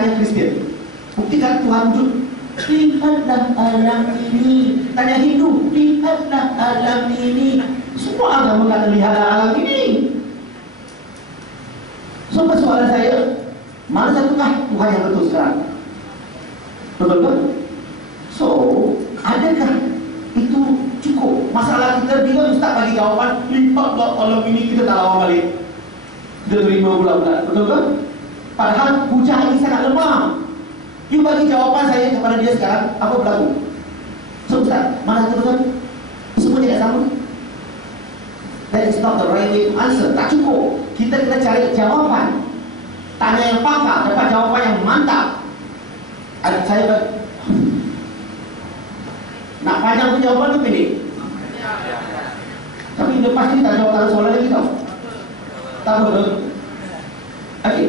tanya Kristian, buktikan Tuhan wujud. Lihatlah alam ini. Tanya Hindu, lihatlah alam ini. Semua agama kata lihatlah alam ini. So persoalan saya, mana satukah Tuhan yang betul sekarang? Betul kan? So, adakah itu cukup? Masalah kita bila Ustaz bagi jawapan, lihatlah alam ini, kita tak lawan balik. Kita terima bulan-bulan. Betul kan? Padahal hujah ini sangat lemah. You bagi jawapan saya kepada dia sekarang, apa berlaku? So Ustaz, mana betul? Semua tidak sama. That is not the right way to answer. Tak cukup. Kita kena cari jawapan. Tanya yang pakar, dapat jawapan yang mantap. Saya nak panjang pun jawapan tu pendek. Tapi lepas ni tak jawab soalan lagi tau. Tak betul. Okey.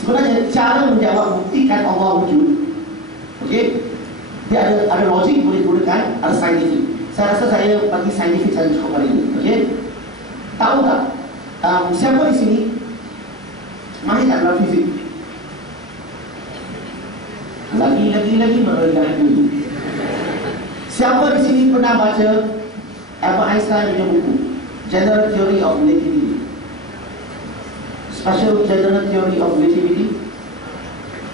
Sebenarnya cara menjawab buktikan Allah wujud. Okey. Dia ada logik boleh gunakan, ada saintifik. Saya rasa saya bagi saintifik saja cukup hari ini. Okey. Tahu tak? Siapa di sini mahir tak dalam fizik? Lagi merendah dulu. Siapa di sini pernah baca Albert Einstein punya buku General Theory of Relativity? Special General Theory of Relativity,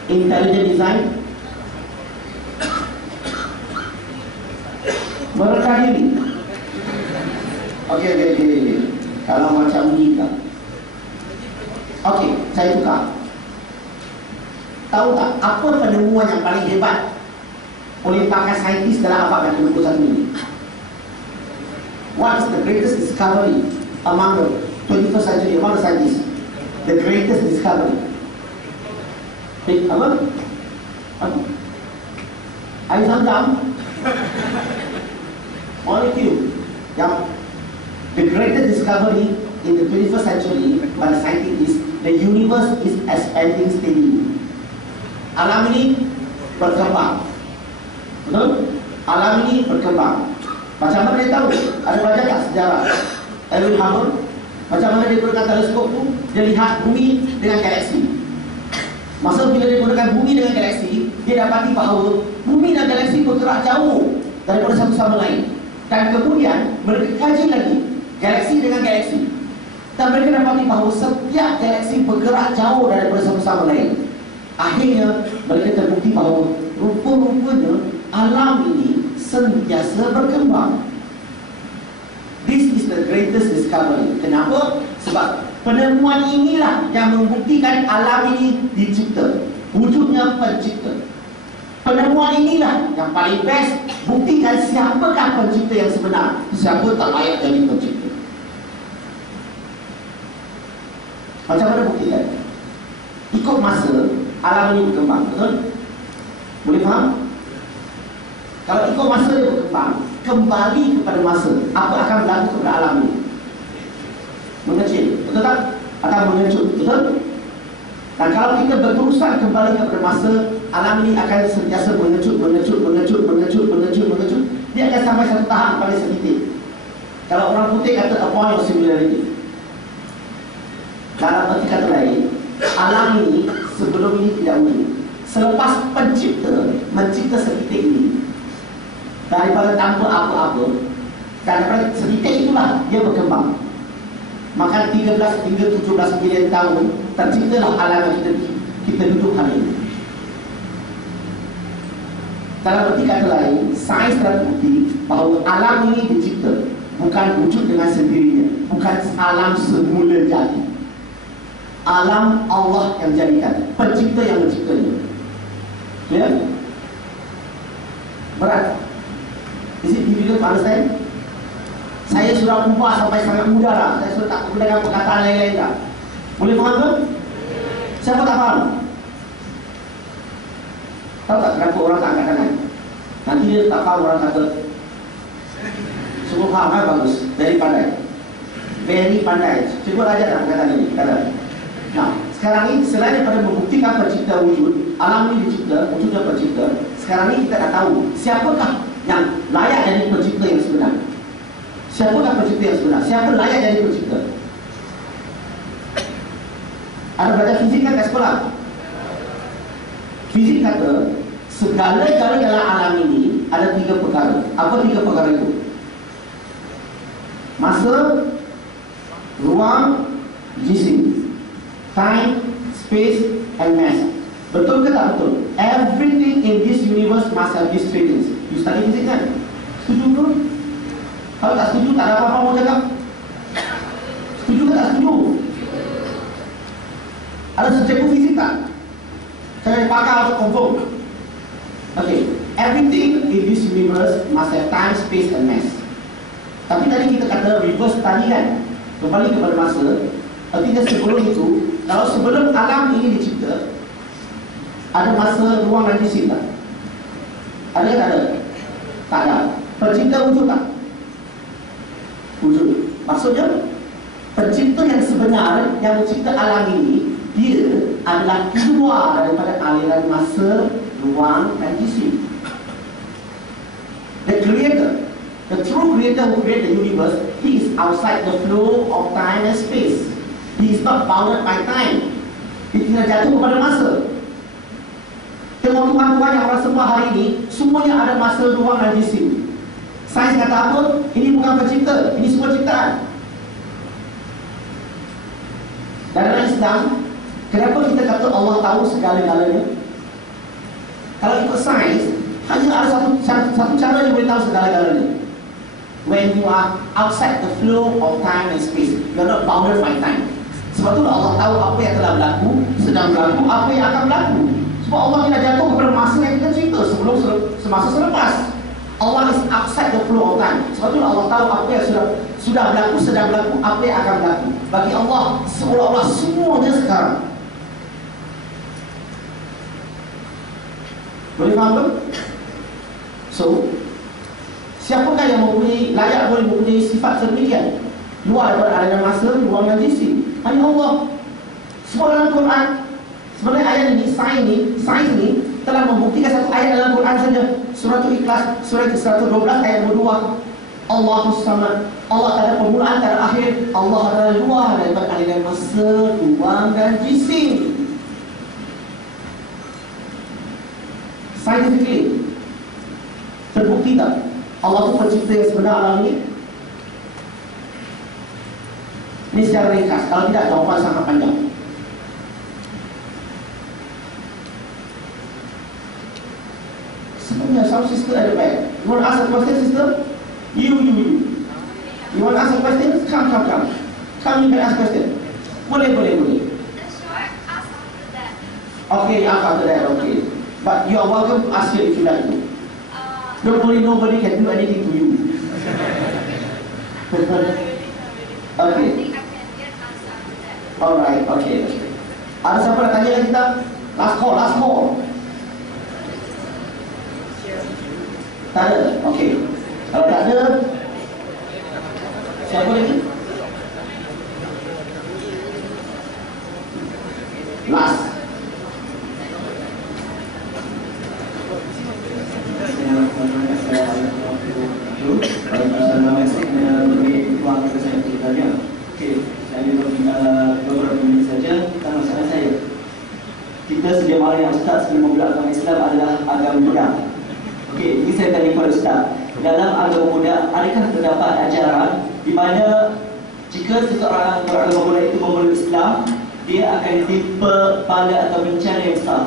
Intelligent Design. Mereka diri. Okey. Kalau macam ni kan. Okey, saya tukar. Tahu tak apa penemuan yang paling hebat oleh pakar saintis dalam abad ke-21 ini? What is the greatest discovery among the 21st century, among the scientists? The greatest discovery. Apa? Ayo samjam. Molecule. Yang the greatest discovery in the 21st century by the scientists is the universe is expanding steadily. Alam ini berkembang. Betul? Alam ini berkembang. Macam mana dia tahu? Ada baca tak sejarah Edwin Hubble? Macam mana dia gunakan teleskop tu? Dia lihat bumi dengan galaksi. Masa bila dia gunakan bumi dengan galaksi, dia dapati bahawa bumi dan galaksi bergerak jauh daripada satu sama lain. Dan kemudian mereka kaji lagi galaksi dengan galaksi, dan mereka dapati bahawa setiap galaksi bergerak jauh daripada satu sama lain. Akhirnya mereka terbukti bahawa rupa-rupanya alam ini sentiasa berkembang. This is the greatest discovery. Kenapa? Sebab penemuan inilah yang membuktikan alam ini dicipta. Wujudnya pencipta. Penemuan inilah yang paling best buktikan siapakah pencipta yang sebenar. Siapa tak layak jadi pencipta. Macam mana buktikan? Ikut masa alam ini berkembang. Betul? Boleh faham? Kalau ikut masa dia berkembang, kembali kepada masa, apa akan berlaku kepada alam ini? Mengecil, betul tak? Akan mengecut, betul? Dan kalau kita berurusan kembali kepada masa, alam ini akan sentiasa mengecut. Dia akan sampai satu tahap pada setitik. Kalau orang putih kata a point of similarity. Dalam arti kata lain, alam ini sebelum ini tidak wujud. Selepas pencipta mencipta setitik ini, daripada tanpa apa-apa, dan daripada setitik itulah dia berkembang. Maka 13 hingga 17 bilion tahun terciptalah alam yang kita duduk hari ini. Dalam arti kata lain, sains telah bukti bahawa alam ini dicipta, bukan wujud dengan sendirinya, bukan alam semula jadi. Alam Allah yang jadikan, pencipta yang menciptanya. Ya? Berat. Is it difficult to understand? Saya sudah ubah sampai sangat mudah lah. Saya sudah tak gunakan perkataan lain-lain dah. Boleh faham ke? Siapa tak faham? Tahu tak kenapa orang tak angkat tangan? Nanti dia tak faham, orang kata semua faham kan? Bagus. Very pandai. Very pandai. Cuba ajar dah perkataan ini. Kata. Nah, sekarang ini selain daripada membuktikan pencipta wujud, alam ini dicipta, wujudnya pencipta. Sekarang ini kita dah tahu siapakah yang layak jadi pencipta yang sebenar. Siapakah pencipta yang sebenar? Siapa layak jadi pencipta? Ada belajar fisik kan kat sekolah? Fizik kata segala-galanya dalam alam ini ada 3 perkara. Apa 3 perkara itu? Masa, ruang, jisim. Time, space and mass. Betul ke tak betul? Everything in this universe must have these 3 things. You study physics kan? Setuju ke? Kalau tak setuju, tak ada apa-apa mau cakap. Setuju ke tak setuju? Ada cikgu fizik tak? Saya pakar untuk confirm. Okay, everything in this universe must have time, space and mass. Tapi tadi kita kata reverse tadi kan, kembali kepada masa. Artinya sebelum itu, kalau sebelum alam ini dicipta, ada masa, ruang dan jisim tak? Ada ke tak ada? Tak ada. Pencipta wujud tak? Wujud. Maksudnya pencipta yang sebenar yang mencipta alam ini, dia adalah keluar daripada aliran masa, ruang dan jisim. The creator, the true creator who created the universe, he is outside the flow of time and space. He is not bounded by time. Dia tidak jatuh kepada masa. Tengok Tuhan-Tuhan yang orang sembah hari ini, semuanya ada masa, ruang dan jisim. Sains kata apa? Ini bukan pencipta, ini semua ciptaan. Dan dalam Islam, kenapa kita kata Allah tahu segala-galanya? Kalau ikut sains, hanya ada satu cara yang boleh tahu segala-galanya. When you are outside the flow of time and space, you are not bounded by time. Sebab itulah Allah tahu apa yang telah berlaku, sedang berlaku, apa yang akan berlaku. Sebab Allah tidak jatuh kepada masa yang kita cerita sebelum semasa selepas. Allah is outside the flow of time. Sebab itulah Allah tahu apa yang sudah berlaku, sedang berlaku, apa yang akan berlaku. Bagi Allah seolah-olah semuanya sekarang. Boleh faham tak? So, siapakah yang layak boleh mempunyai sifat sedemikian? Luar daripada aliran masa, ruang dan jisim. Hanya Allah. Semua dalam Quran. Sebenarnya ayat ini, sains ini telah membuktikan satu ayat dalam Quran saja. Surah Ikhlas, surah ke-112 ayat 2. Allahus Samad. Allah tak ada permulaan, tak ada akhir. Allah adalah luar daripada aliran masa, ruang dan jisim. Scientifically terbukti tak Allah itu pencipta yang sebenar alam ini? Ini secara ringkas. Kalau tidak, jawapan sangat panjang. Sebenarnya some sister at the back. You want to ask a question, sister? You want to ask a question? Come. Come, you can ask question. Boleh. Okay, after that, okay. But you are welcome to ask here if you like to. Don't worry, nobody can do anything to you. Okay. Alright, okay. Ada siapa nak tanya lagi kita? Last call. Tak ada? Okay. Kalau tak ada, siapa lagi? Last. Kita sedia malam yang Ustaz sebelum memulai agama Islam adalah agama Buddha. Okey, ini saya tanya kepada Ustaz. Dalam agama Buddha, adakah terdapat ajaran di mana jika seseorang beragama Buddha itu memeluk Islam, dia akan ditimpa bala atau bencana yang besar?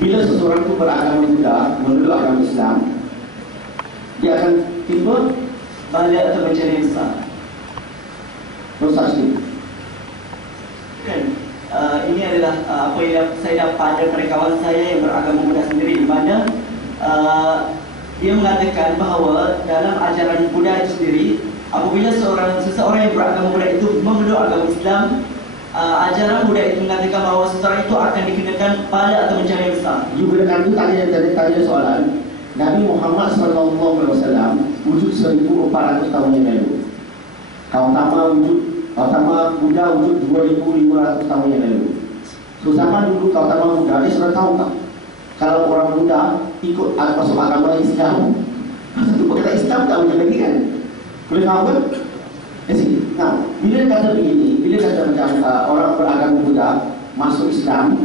Bila seseorang itu beragama Buddha, memeluk agama Islam, dia akan timpa bala atau bencana yang besar. No such thing. Kan, ini adalah apa yang saya dapat daripada kawan saya yang beragama Buddha sendiri, di mana dia mengatakan bahawa dalam ajaran Buddha itu sendiri, apabila seseorang yang beragama Buddha itu memeluk agama Islam, ajaran Buddha itu mengatakan bahawa seseorang itu akan dikenakan bala atau bencana yang besar. You gunakan itu tanya soalan. Nabi Muhammad SAW wujud 1400 tahun yang lalu. Gautama Buddha wujud 2500 tahun yang lalu. So zaman dulu Gautama Buddha, dia sudah tahu tak kalau orang Buddha ikut masuk agama Islam, itu berkata Islam tak boleh lagi kan? Boleh faham kan? Now bila dia kata begini, bila dia kata macam orang beragama Buddha masuk Islam,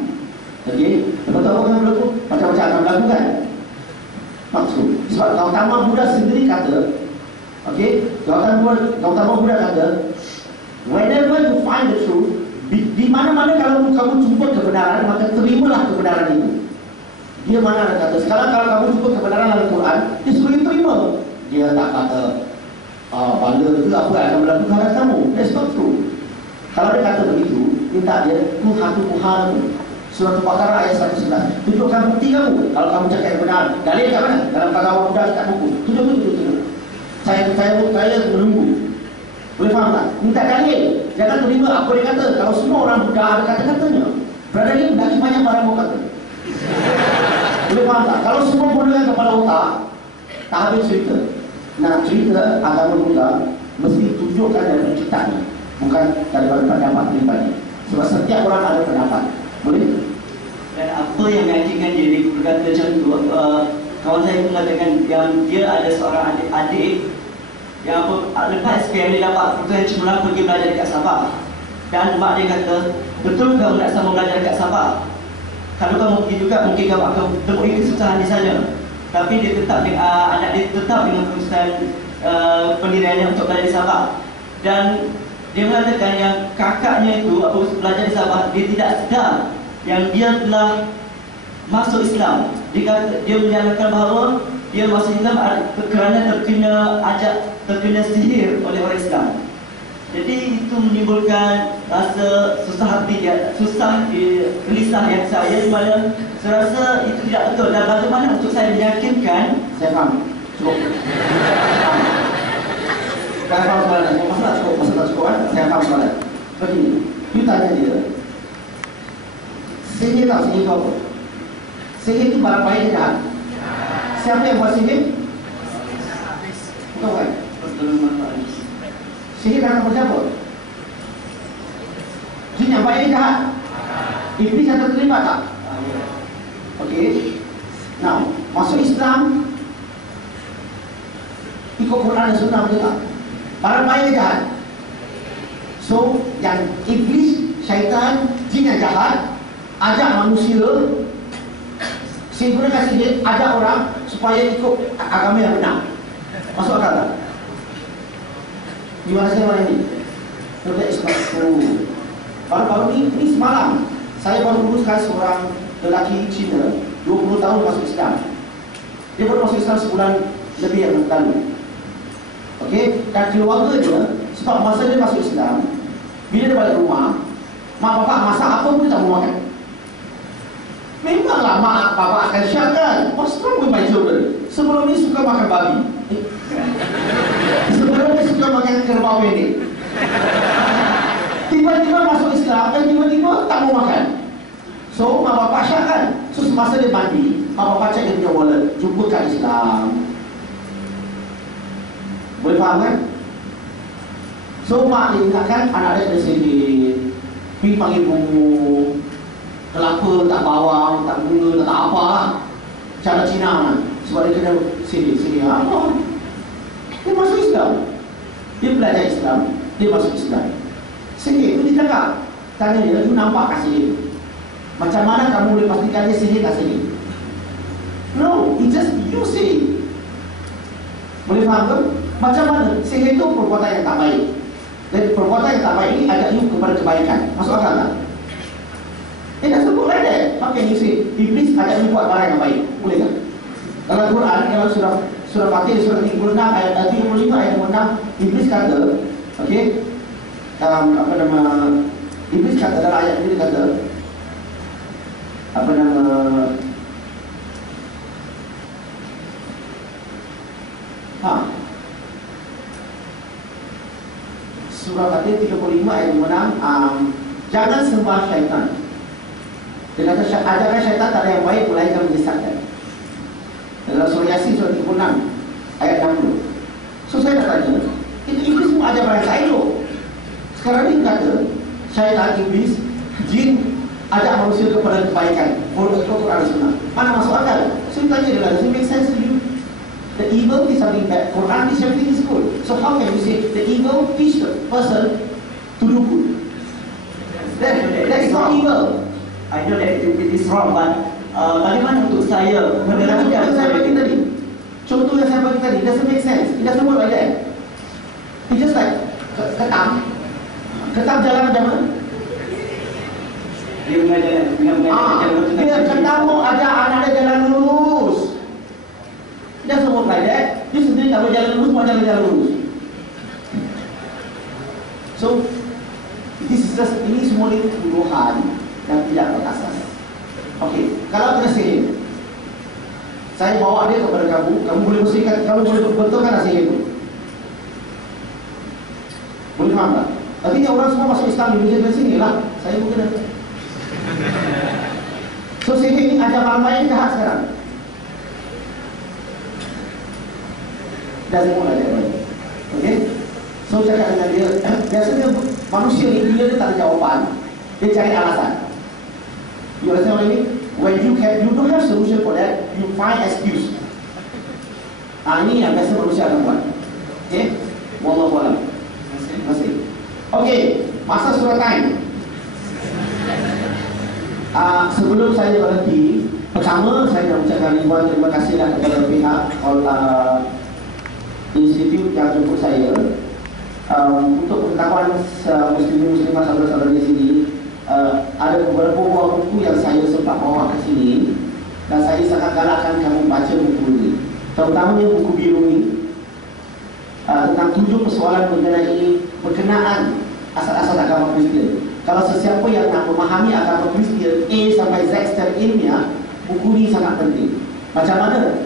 okey, lepas tu apa yang berlaku? Macam-macam akan berlaku kan? Maksud, sebab Gautama Buddha sendiri kata, okey, Gautama Buddha kata, whenever you find the truth, di mana-mana kalau kamu jumpa kebenaran, maka terimalah kebenaran itu. Dia mana ada kata, sekarang kalau kamu jumpa kebenaran dalam Quran, dia suruh terima. Dia tak kata, bangga itu apa yang akan berlaku kepada kamu. That's not true. Kalau dia kata begitu, minta dia, Tuhan Tuhan. Surah Al-Baqarah ayat 111. Tunjukkan bukti kamu. Kalau kamu cakap yang benar, dalil kat mana? Dalam agama Buddha dekat buku. Tunjuk. Saya menunggu. Boleh faham tak? Minta dalil. Jangan terima apa dia kata. Kalau semua orang Buddha ada kata-katanya, berada ni lagi banyak barang mau kata. Boleh faham tak? Kalau semua menggunakan kepala otak, tak habis cerita. Nak cerita agama Buddha, mesti tunjukkan dari kitabnya, bukan daripada pendapat pribadi. Sebab setiap orang ada pendapat. Boleh? Dan apa yang mengajikan dia berkata macam tu, kawan saya mengatakan yang dia ada seorang adik-adik yang lepas SPM dia dapat keputusan cemerlang pergi belajar dekat Sabah. Dan mak dia kata, betul kamu nak sama belajar dekat Sabah? Kalau kamu pergi juga, mungkin kamu akan temui kesusahan di sana. Tapi dia tetap, anak dia tetap dengan keputusan pendiriannya untuk belajar di Sabah. Dan dia mengatakan yang kakaknya itu, belajar di Sabah, dia tidak sedar yang dia telah masuk Islam. Dia menyatakan bahawa dia masuk Islam kerana terkena sihir oleh orang Islam. Jadi itu menimbulkan rasa susah hati dia, gelisah yang saya, mana saya rasa itu tidak betul. Dan bagaimana untuk saya meyakinkan? Saya faham. Cukup. Saya faham soalan. Masalah cukup kan? Saya faham soalan. Begini, you tanya dia, sihir tak sihir itu apa? Sihir itu barang baik jahat. Siapa yang buat sihir? Bukan kan? Sihir akan bersiapa? Jin yang baik jahat. Iblis yang terlibat tak? Okey. Now, masuk Islam ikut Quran dan Sunnah betul tak? Barang baik jahat. So, yang iblis, syaitan, jin yang jahat ajak manusia gunakan sihir, ajak orang supaya ikut agama yang benar. Masuk akal tak? Gimana saya orang ini? That is not true. Baru-baru ini semalam saya baru uruskan seorang lelaki Cina 20 tahun masuk Islam. Dia baru masuk Islam sebulan lebih yang lalu. Okey, dan keluarga dia, sebab masa dia masuk Islam, bila dia balik rumah, mak bapak masak apa pun dia tak mau makan. Memanglah mak bapak akan syakan. What's wrong with my children? Sebelum ni suka makan babi, sebelum ni suka makan kerbau pendek, tiba-tiba masuk Islam dan tiba-tiba tak mau makan. So mak bapak syakan. So semasa dia mandi, mak bapak cek dia punya wallet, jumpakan Islam. Boleh faham kan? So mak dia ingatkan anak dia kena sihir, pergi panggil bungu, kelapa tak bawang, tak bunga, tak apa lah. Cara Cina kan? Sebab dia kena sihir apa? Dia masuk Islam, dia belajar Islam, dia masuk Islam. Sihir itu dia cakap, tanya dia, you nampak tak sihir? Macam mana kamu boleh pastikan dia sihir tak sihir? No, it's just you sihir. Boleh faham ke? Macam mana? Sihir itu perbuatan yang tak baik. Dan perbuatan yang tak baik ini ajak you kepada kebaikan. Masuk akal tak? Dia sebut like that. How can you say Iblis ajak you buat barang yang baik? Boleh tak? Dalam Quran, dalam surah Fatih, surah 36 ayat 35 ayat 6, Iblis kata, okey, Iblis kata dalam ayat ini, kata surah Fatih 35 ayat 6, jangan sembah syaitan. Dia kata ajaran syaitan tak ada yang baik melainkan menyesatkan. Dalam surah Yasin surah 36 ayat 60. So saya nak tanya, itu Iblis semua ajar barang saya tu. Sekarang ni kata syaitan, iblis, jin ajak manusia kepada kebaikan. Menurut Quran dan Sunnah, mana masuk akal? So you tanya dia, does it make sense to you? The evil is something bad. Quran is everything is good. So how can you say the evil teach the person to do good. That is not evil. I know that it is wrong, but bagaimana untuk saya Contoh yang saya bagi tadi, contoh yang saya bagi tadi, it doesn't make sense. It doesn't work like that. It's just like ketam jalan macam mana? Dia mengajar jalan Dia ketam mau ajak anak dia jalan lurus. It doesn't work like that. Dia sendiri tak boleh jalan lurus, mau jalan lurus. So, ini semua tuduhan yang tidak berasas. Okey, kalau kena sihir, saya bawa dia kepada kamu boleh bersihkan, kamu boleh betulkan sihir itu. Boleh faham tak? Artinya orang semua masuk Islam di Indonesia dari sini lah. Saya pun kena. So sihir ini ada main jahat sekarang. Dah semua ada baik. Okey? So cakap dengan dia, biasanya manusia ni bila dia tak ada jawapan, dia cari alasan. You understand what I mean? When you don't have solution for that, you find excuse. Ini yang biasa manusia akan buat. Okay? Wallahu a'lam. Terima kasih. Okay, masa surat time. Sebelum saya berhenti, pertama saya nak ucapkan ribuan terima kasihlah kepada pihak institut yang jemput saya untuk pengetahuan muslimin-muslimah saudara-saudara di sini. Ada beberapa buah buku yang saya sempat bawa ke sini dan saya sangat galakkan kamu baca buku ini, terutamanya buku biru ini tentang 7 persoalan berkenaan asal-asal agama Kristian. Kalau sesiapa yang nak memahami agama Kristian A sampai Z secara ilmiah, buku ini sangat penting. Macam mana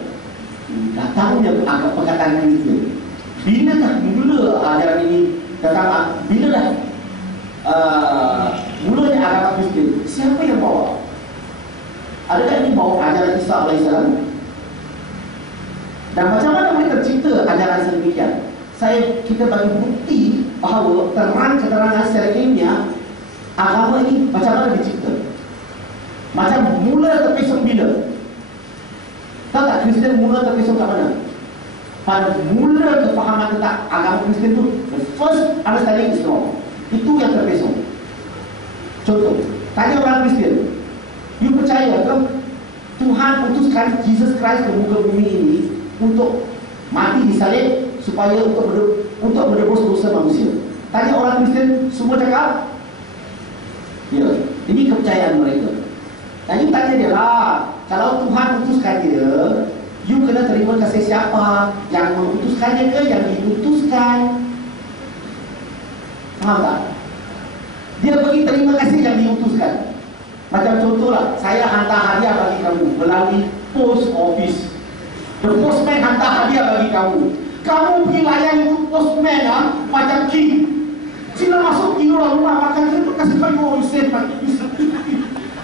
datangnya perkataan Kristian, bilakah mula ajaran ini datang, bila dah mulanya agama Kristian, siapa yang bawa? Adakah ini bawa ajaran Isa AS? Dan macam mana mereka tercipta ajaran sedemikian? Kita bagi bukti bahawa keterangan secara ilmiah agama ini macam mana dicipta. Macam mula terpesong bila? Tahu tak Kristian mula terpesong kat mana? Pada mula kefahaman tentang agama Kristian itu, the first understanding is wrong. Itu yang terpesong. Contoh, tanya orang Kristian, you percaya ke Tuhan utuskan Jesus Christ ke muka bumi ini untuk mati disalib supaya untuk menebus dosa manusia? Tanya orang Kristian, semua cakap ya. Ini kepercayaan mereka. Dan you tanya dia lah, kalau Tuhan utuskan dia, you kena terima kasih siapa? Yang mengutuskannya ke yang diutuskan? Faham tak? Dia bagi terima kasih yang diutuskan. Macam contohlah, saya hantar hadiah bagi kamu melalui post office. The postman hantar hadiah bagi kamu. Kamu pergi layan postman macam king. Sila masuk tidur rumah makan, terima kasih kamu Yusuf.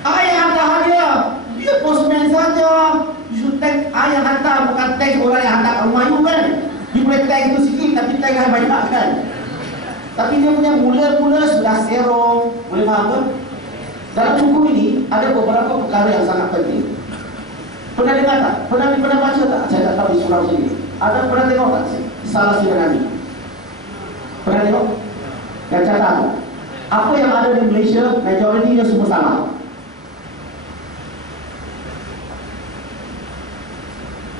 Ayah hantar hadiah, dia postman saja. You should thank ayah hantar, bukan thank orang yang hantar ke rumah you kan. You boleh thank itu sikit, tapi thank yang banyak kan. Tapi dia punya mula-mula sudah serong. Boleh faham kan? Dalam buku ini ada beberapa perkara yang sangat penting. Pernah dengar tak? Pernah baca tak? Saya tak tahu di surau sini. Pernah tengok tak? Salah Sidang Nabi. Pernah tengok? Yang catat. Apa yang ada di Malaysia, majoritinya semua salah.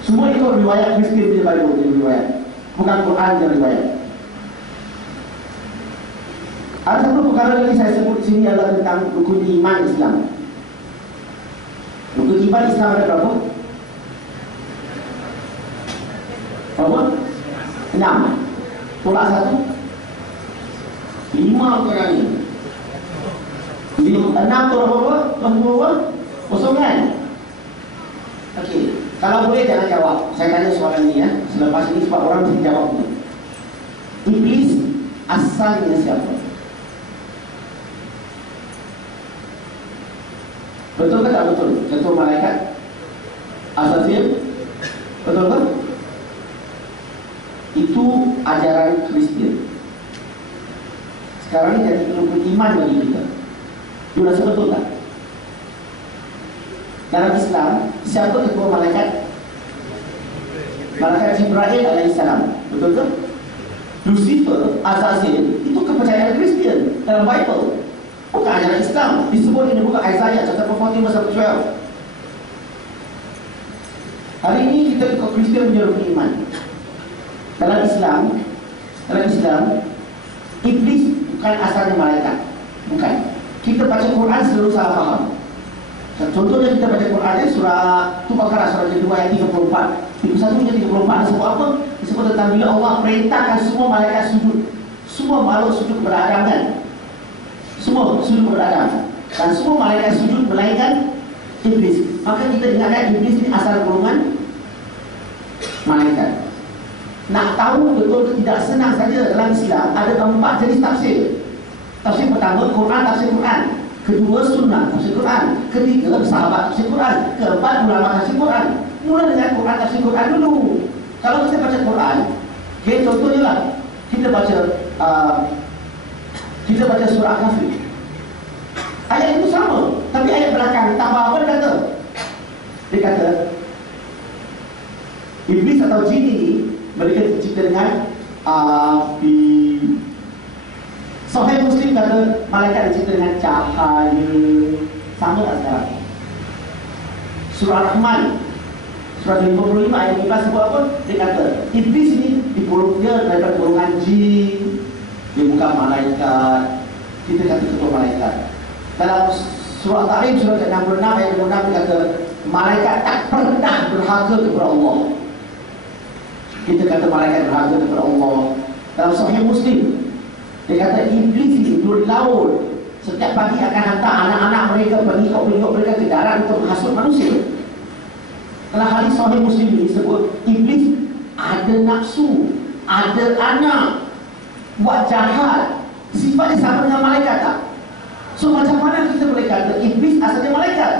Semua ikut riwayat Kristian di Bible, riwayat. Bukan Quran yang riwayat. Ada satu perkara lagi saya sebut di sini adalah tentang rukun iman Islam. Rukun iman Islam ada berapa? Berapa? 6. Tolak 1. 5 perkara ni. 6 tolak berapa? Berapa? Kosong kan? Okey. Kalau boleh jangan jawab. Saya tanya soalan ni ya. Selepas ini sebab orang mesti jawab ni. Iblis asalnya siapa? Betul ke tak betul? Contoh malaikat Azazil, betul ke? Itu ajaran Kristian. Sekarang ini jadi rukun iman bagi kita. You rasa betul tak? Dalam Islam, siapa ketua malaikat? Malaikat Jibril alaihissalam. Betul ke? Lucifer, Azazel, itu kepercayaan Kristian dalam Bible, bukan ajaran Islam. Disebut ini bukan Isaiah chapter 40 verse 12. Hari ini kita ikut Kristian punya rukun iman. Dalam Islam, iblis bukan asalnya malaikat, bukan. Kita baca Quran selalu salah faham. Contohnya kita baca Quran surah Al-Baqarah surah kedua ayat 34. 31 hingga 34 disebut apa? Disebut tentang bila Allah perintahkan semua malaikat sujud. Semua makhluk sujud kepada Adam kan? Semua sujud kepada Adam. Dan semua malaikat sujud melainkan iblis. Maka kita ingatkan iblis ini asal golongan malaikat. Nak tahu betul tidak senang saja dalam Islam ada 4 jenis tafsir. Tafsir pertama Quran, tafsir Quran. Kedua sunnah, tafsir Quran. Ketiga sahabat, tafsir Quran. Keempat ulama, tafsir Quran. Mula dengan Quran, tafsir Quran dulu. Kalau kita baca Quran, okay, contohnya lah kita baca surah Kafir. Ayat itu sama, tapi ayat belakang tambah apa dia kata? Dia kata iblis atau jin ini mereka dicipta dengan api. Sahih Muslim kata malaikat dicipta dengan cahaya. Sama tak sekarang? Surah Rahman surah 55 ayat 15 sebut apa? Dia kata iblis ini dia daripada golongan jin. Dia bukan malaikat. Kita kata ketua malaikat. Dalam surah At-Tahrim surah ke-66 ayat 26 dia kata malaikat tak pernah berharga kepada Allah. Kita kata malaikat berharga kepada Allah. Dalam Sahih Muslim dia kata iblis itu duduk di laut. Setiap pagi akan hantar anak-anak mereka pengikut mereka ke darat untuk menghasut manusia. Dalam hadis Sahih Muslim ini sebut iblis ada nafsu, ada anak, buat jahat. Sifatnya sama dengan malaikat tak? So macam mana kita boleh kata iblis asalnya malaikat?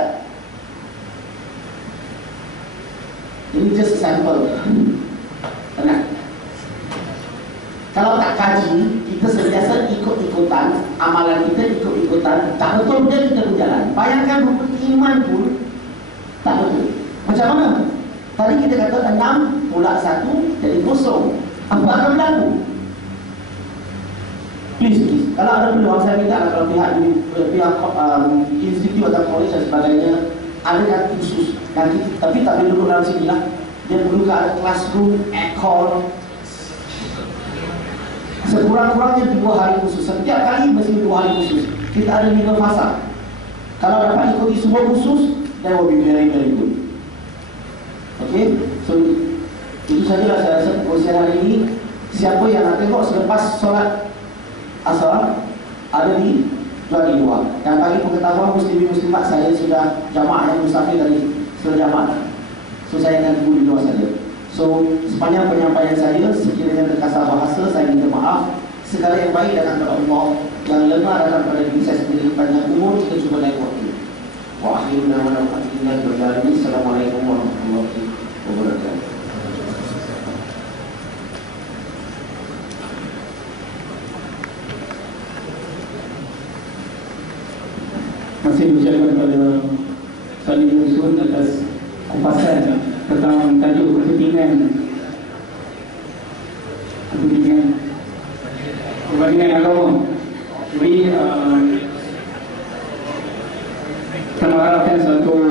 Ini just sample. Tenang. Kalau tak kaji, kita sentiasa ikut-ikutan, amalan kita ikut-ikutan, tak betul dia kita berjalan. Bayangkan rukun iman pun tak betul. Macam mana? Tadi kita kata 6 pula 1 jadi kosong. Apa akan berlaku? Please. Kalau ada peluang saya minta kalau pihak institut atau college dan sebagainya ada khusus. Tapi tak boleh duduk dalam sini lah. Dia perlu ada classroom, aircon. Sekurang-kurangnya 2 hari khusus. Setiap kali mesti 2 hari khusus. Kita ada minggu fasa. Kalau dapat ikuti semua khusus, that will be very good. Okay, so itu sajalah saya rasa perkongsian hari ini. Siapa yang nak tengok selepas solat asar ada di luar. Dan bagi pengetahuan muslimin-muslimat, saya sudah jamaah yang musafir tadi, sudah jamaah. So saya akan tunggu di luar saja. So sepanjang penyampaian saya, sekiranya terkasar bahasa, saya minta maaf. Segala yang baik datang kepada Allah, yang lemah datang pada diri saya sendiri. Panjang umur kita cuba naik waktu. Wa akhiru da'wana alhamdulillah. Assalamualaikum warahmatullahi wabarakatuh. Masih ucapkan kepada Salim Usun atas kupasan tentang tajuk kepentingan perbandingan agama. Jadi kita mengharapkan satu